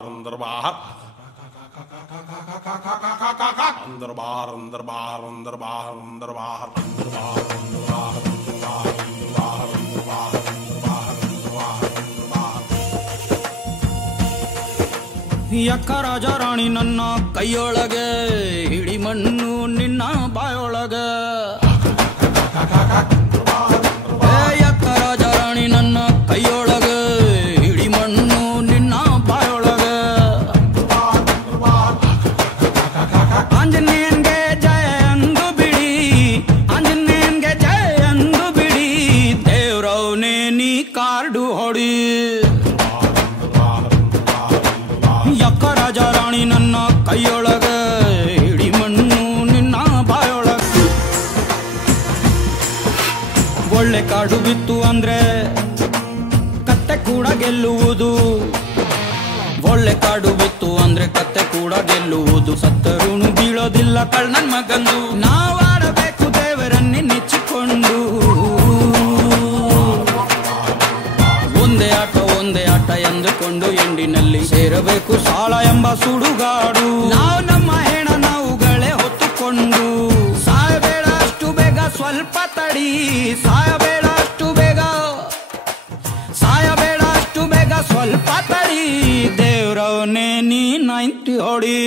अंदर बाहर अंदर बाहर अंदर बाहर अंदर बाहर अंदर बाहर अंदर बाहर अंदर बाहर अंदर बाहर अंदर बाहर अंदर बाहर अंदर बाहर अंदर बाहर यಕ್ಕ ರಾಜ ರಾಣಿ ನನ್ನ ಕೈಯೊಳಗೆ ಹಿಡಿ ಮಣ್ಣು ನಿನ್ನ ಬಾಯೊಳಗೆ ಯಕ್ಕ ರಾಜ ರಾಣಿ ನನ್ನ ಕೈಯೊಳಗೆ ಹಿಡಿ ಮಣ್ಣು ನಿನ್ನ ಬಾಯೊಳಗೆ ಆಂಜನೇಯನ್ಗೆ ಜಯ ಅಂದು ಬಿಡಿ ಆಂಜನೇಯನ್ಗೆ ಜಯ ಅಂದು ಬಿಡಿ ದೇವ್ರವನೇ ನೀ ಕಾರ್ಡು ಹೊಡಿ ಯಕ್ಕ ರಾಜ ರಾಣಿ ನನ್ನ ಕೈಯೊಳಗೆ ಹಿಡಿ ಮಣ್ಣು ನಿನ್ನ ಬಾಯೊಳಗೆ ಒಳ್ಳೆ ಕಾಡು ಬಿತ್ತು ಅಂದ್ರೆ ಕತ್ತೆ ಕೂಡ ಗೆಲ್ಲುವುದು ಒಳ್ಳೆ ಕಾಡು ಬಿತ್ತು ಅಂದ್ರೆ ಕತ್ತೆ ಕೂಡ ಗೆಲ್ಲುವುದು ಸತ್ತರುಣು ಬೀಳೋದಿಲ್ಲ ಕಳ್ಳನ್ ಮಗಂದು ನಾವಾಡಬೇಕು ದೇವರನ್ನೇ ನೆಚ್ಚಿಕೊಂಡು ಒಂದೇ ಆಟ ಎಂದುಕೊಂಡು ಎಂಡಿನಲ್ಲಿ ಸೇರಬೇಕು ಸಾಲ ಎಂಬ ಸುಡುಗಾಡು ನಾವು ನಮ್ಮ ಹೆಣ ನಾವುಗಳೇ ಹೊತ್ತುಕೊಂಡು ಸಾಯಬೇಡ ಅಷ್ಟು ಬೇಗ ಸ್ವಲ್ಪ ತಡಿ ಸಾಯಬೇಡ ಅಷ್ಟು ಬೇಗ ಸ್ವಲ್ಪ ತಡಿ ದೇವ್ರವನೇ ನೀ 90 ಹೊಡಿ